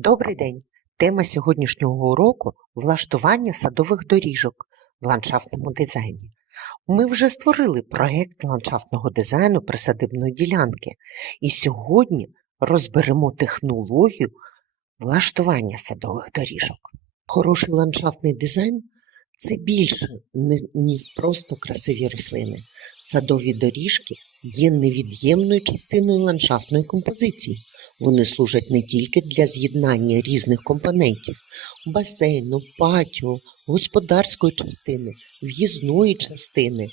Добрий день! Тема сьогоднішнього уроку влаштування садових доріжок в ландшафтному дизайні. Ми вже створили проєкт ландшафтного дизайну присадибної ділянки, і сьогодні розберемо технологію влаштування садових доріжок. Хороший ландшафтний дизайн це більше, ніж просто красиві рослини. Садові доріжки є невід'ємною частиною ландшафтної композиції. Вони служать не тільки для з'єднання різних компонентів басейну, патіо, господарської частини, в'їзної частини,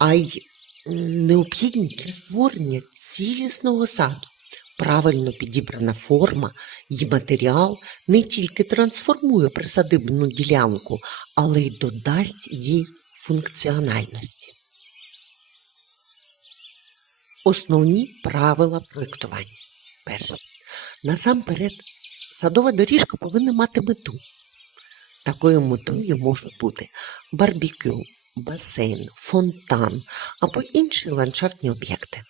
а й необхідні для створення цілісного саду. Правильно підібрана форма і матеріал не тільки трансформує присадибну ділянку, але й додасть їй функціональності. Основні правила проєктування. Перше. Насамперед, садова доріжка повинна мати мету. Такою метою можуть бути барбекю, басейн, фонтан або інші ландшафтні об'єкти.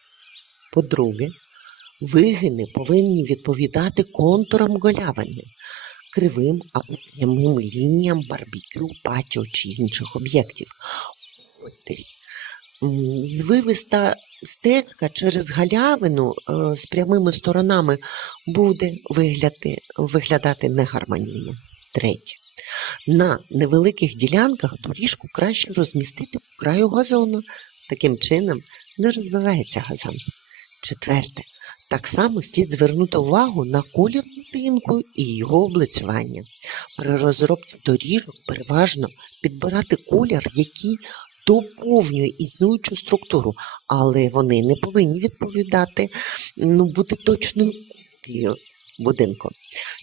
По-друге, вигини повинні відповідати контурам голявини, кривим або прямим лініям барбекю, патіо чи інших об'єктів. Ось звивиста стежка через галявину е, з прямими сторонами буде виглядати, виглядати негармонійно. Третє. На невеликих ділянках доріжку краще розмістити по краю газону. Таким чином не розвивається газон. Четверте. Так само слід звернути увагу на колір будинку і його облицювання. При розробці доріжок переважно підбирати колір, який доповнює існуючу структуру, але вони не повинні відповідати, ну, бути точною копією будинку.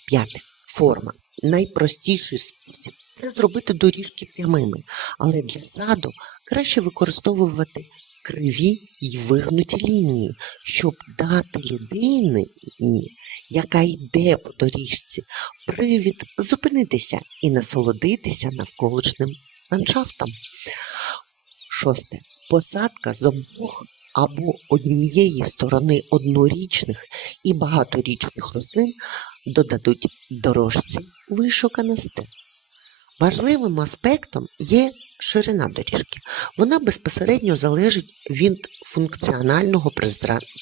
П'яте. Форма. Найпростіший спосіб це зробити доріжки прямими, але для саду краще використовувати криві й вигнуті лінії, щоб дати людині, яка йде по доріжці, привід зупинитися і насолодитися навколишнім ландшафтом. Шосте. Посадка з обох або однієї сторони однорічних і багаторічних рослин додадуть дорожці вишуканості. Важливим аспектом є ширина доріжки. Вона безпосередньо залежить від функціонального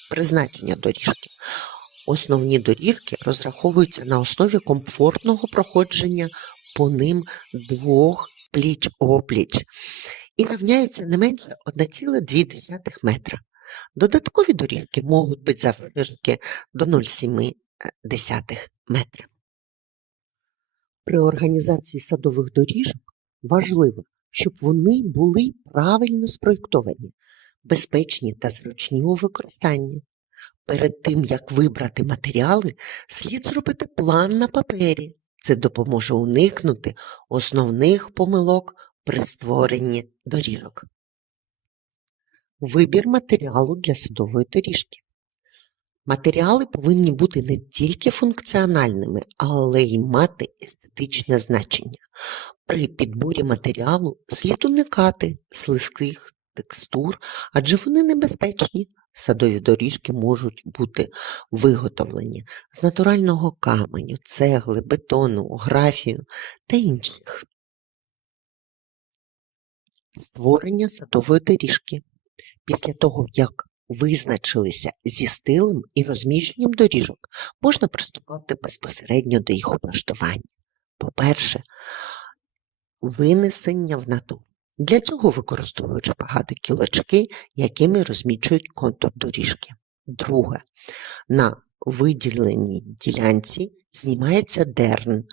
призначення доріжки. Основні доріжки розраховуються на основі комфортного проходження по ним двох пліч опліч і рівняються не менше 1,2 метра. Додаткові доріжки можуть бути завдовжки до 0,7 метра. При організації садових доріжок важливо, щоб вони були правильно спроєктовані, безпечні та зручні у використанні. Перед тим, як вибрати матеріали, слід зробити план на папері. Це допоможе уникнути основних помилок при створенні доріжок. Вибір матеріалу для садової доріжки. Матеріали повинні бути не тільки функціональними, але й мати естетичне значення. При підборі матеріалу слід уникати слизьких текстур, адже вони небезпечні. Садові доріжки можуть бути виготовлені з натурального каменю, цегли, бетону, графію та інших. Створення садової доріжки. Після того, як визначилися зі стилем і розміщенням доріжок, можна приступати безпосередньо до їх облаштування. По-перше, винесення в натуру. Для цього використовують шпагати кілочки, якими розмічують контур доріжки. Друге, на виділеній ділянці знімається дерн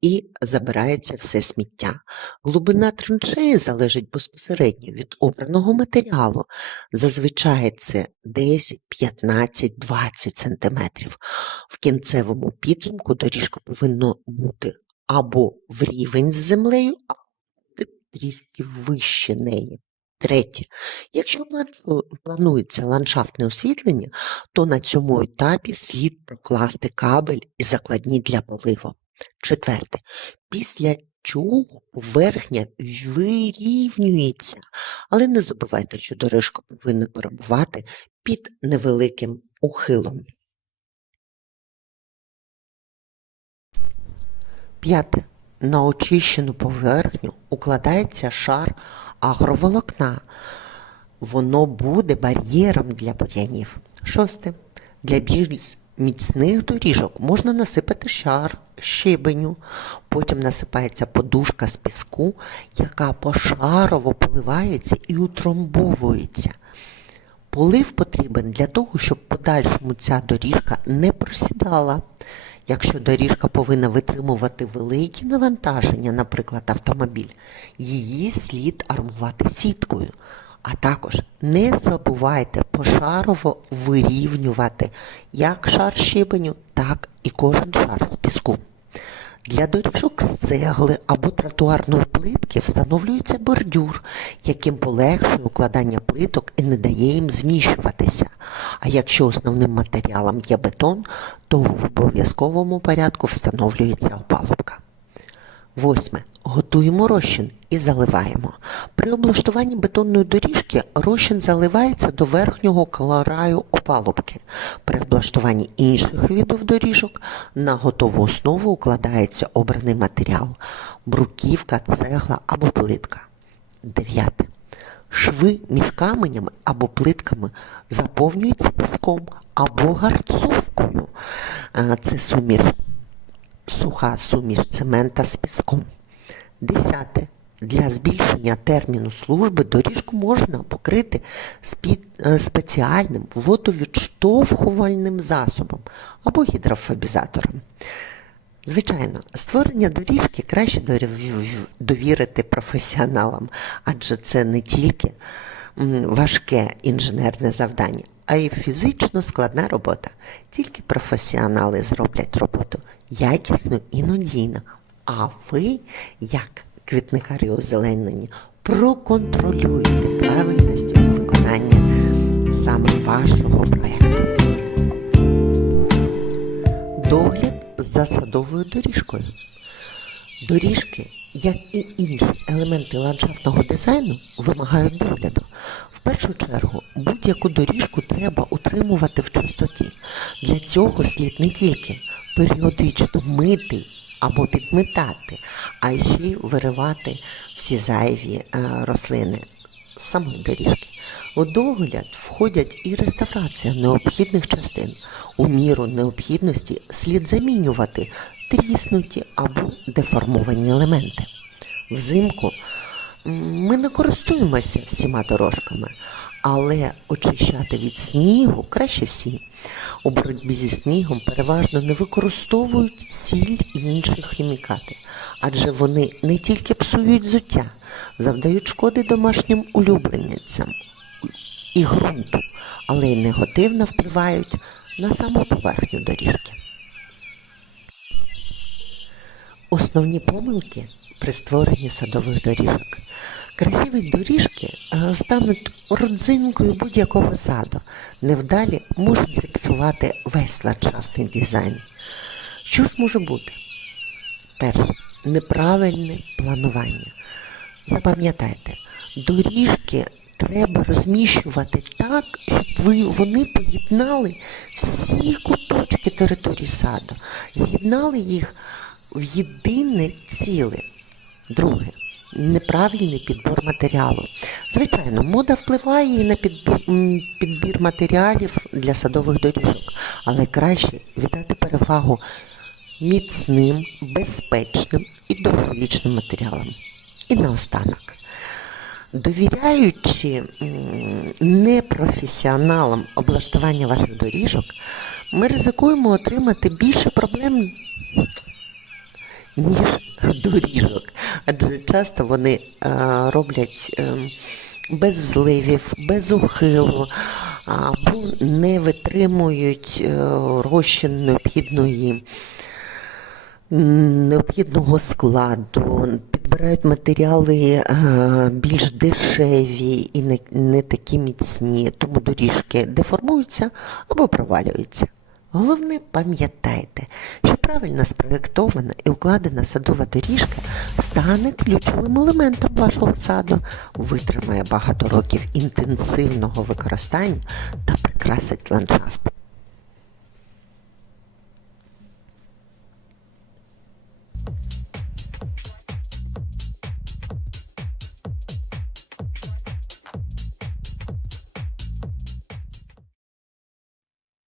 і забирається все сміття. Глибина траншеї залежить безпосередньо від обраного матеріалу. Зазвичай це 10, 15, 20 см. В кінцевому підсумку доріжка повинна бути або в рівень з землею, або трішки вище неї. Третє. Якщо планується ландшафтне освітлення, то на цьому етапі слід прокласти кабель і закладні для поливу. Четверте. Після чого поверхня вирівнюється, але не забувайте, що дорожка повинна перебувати під невеликим ухилом. П'яте. На очищену поверхню укладається шар агроволокна. Воно буде бар'єром для бур'янів. Шосте. Для більш міцних доріжок можна насипати шар щебеню. Потім насипається подушка з піску, яка пошарово поливається і утрамбовується. Полив потрібен для того, щоб подальшому ця доріжка не просідала. Якщо доріжка повинна витримувати великі навантаження, наприклад, автомобіль, її слід армувати сіткою. А також не забувайте пошарово вирівнювати як шар щебеню, так і кожен шар з піску. Для доріжок з цегли або тротуарної плитки встановлюється бордюр, яким полегшує укладання плиток і не дає їм зміщуватися. А якщо основним матеріалом є бетон, то в обов'язковому порядку встановлюється опалубка. Восьме. Готуємо розчин і заливаємо. При облаштуванні бетонної доріжки розчин заливається до верхнього краю опалубки. При облаштуванні інших видів доріжок на готову основу укладається обраний матеріал бруківка, цегла або плитка. Дев'яте. Шви між каменями або плитками заповнюються піском або гарцовкою. Е, Це суміш суха суміш цемента з піском. Десяте. Для збільшення терміну служби доріжку можна покрити е, спеціальним водовідштовхувальним засобом або гідрофобізатором. Звичайно, створення доріжки краще довірити професіоналам, адже це не тільки важке інженерне завдання, а й фізично складна робота. Тільки професіонали зроблять роботу якісно і надійно. А ви, як квітникарі озеленені, проконтролюєте правильність виконання саме вашого проєкту. Догляд за садовою доріжкою. Доріжки, як і інші елементи ландшафтного дизайну, вимагають догляду. В першу чергу, будь-яку доріжку треба утримувати в чистоті. Для цього слід не тільки періодично мити або підметати, а ще й виривати всі зайві е, рослини з самої доріжки. У догляд входять і реставрація необхідних частин. У міру необхідності слід замінювати тріснуті або деформовані елементи. Взимку ми не користуємося всіма дорожками, але очищати від снігу краще всі. У боротьбі зі снігом переважно не використовують сіль і інші хімікати, адже вони не тільки псують взуття, завдають шкоди домашнім улюбленцям і ґрунту, але й негативно впливають на саму поверхню доріжки. Основні помилки при створенні садових доріжок. Красиві доріжки е, стануть родзинкою будь-якого саду. Невдалі можуть зіпсувати весь ландшафтний дизайн. Що ж може бути? Перше, неправильне планування. Запам'ятайте, доріжки треба розміщувати так, щоб вони поєднали всі куточки території саду, з'єднали їх в єдине ціле. Друге. Неправильний підбір матеріалу. Звичайно, мода впливає і на підбір, матеріалів для садових доріжок, але краще віддати перевагу міцним, безпечним і довговічним матеріалам. І наостанок. Довіряючи непрофесіоналам облаштування ваших доріжок, ми ризикуємо отримати більше проблем, ніж доріжок. Адже часто вони е, роблять е, без зливів, без ухилу, або не витримують е, розчин необхідної необхідного складу, підбирають матеріали більш дешеві і не такі міцні, тому доріжки деформуються або провалюються. Головне, пам'ятайте, що правильно спроєктована і укладена садова доріжка стане ключовим елементом вашого саду, витримає багато років інтенсивного використання та прикрасить ландшафт.